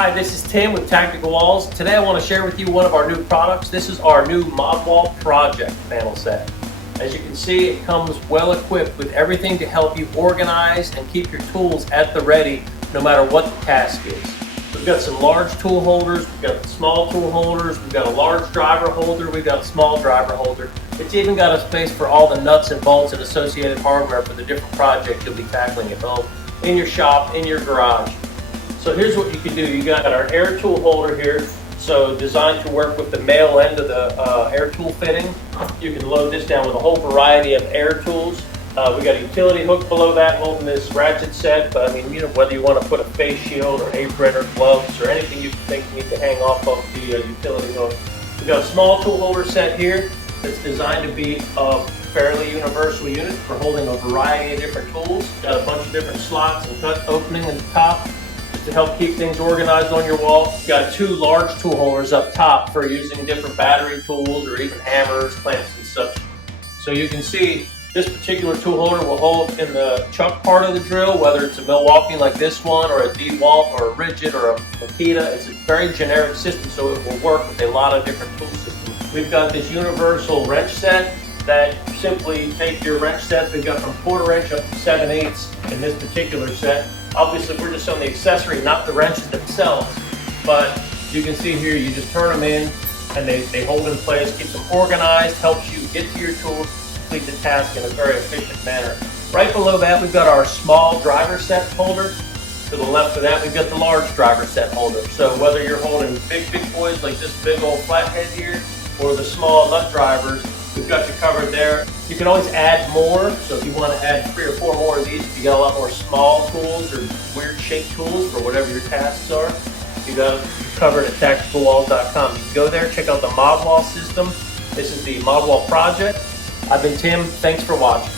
Hi, this is Tim with Tactical Walls. Today I want to share with you one of our new products. This is our new ModWall Project panel set. As you can see, it comes well equipped with everything to help you organize and keep your tools at the ready no matter what the task is. We've got some large tool holders, we've got small tool holders, we've got a large driver holder, we've got a small driver holder. It's even got a space for all the nuts and bolts and associated hardware for the different projects you'll be tackling at home, in your shop, in your garage. So here's what you can do. You got our air tool holder here, so designed to work with the male end of the air tool fitting. You can load this down with a whole variety of air tools. We got a utility hook below that holding this ratchet set, but I mean, whether you want to put a face shield or apron or gloves or anything you think you need to hang off of the utility hook. We've got a small tool holder set here that's designed to be a fairly universal unit for holding a variety of different tools. Got a bunch of different slots and cut opening at the top to help keep things organized on your wall. You've got two large tool holders up top for using different battery tools or even hammers, clamps, and such. So you can see this particular tool holder will hold in the chuck part of the drill, whether it's a Milwaukee like this one, or a DeWalt, or a Rigid, or a Makita. It's a very generic system, so it will work with a lot of different tool systems. We've got this universal wrench set that you simply take your wrench sets. We've got from 1/4 inch up to 7/8 in this particular set. Obviously, we're just on the accessory, not the wrenches themselves. But you can see here, you just turn them in, and they hold in place, keeps them organized, helps you get to your tools, complete the task in a very efficient manner. Right below that, we've got our small driver set holder. To the left of that, we've got the large driver set holder. So whether you're holding big boys like this big old flathead here, or the small nut drivers, we've got you covered there. You can always add more, so if you want to add 3 or 4 more of these, if you got a lot more small tools or weird shaped tools for whatever your tasks are, you got it covered at tacticalwalls.com. You can go there, check out the ModWall system. This is the ModWall Project. I've been Tim. Thanks for watching.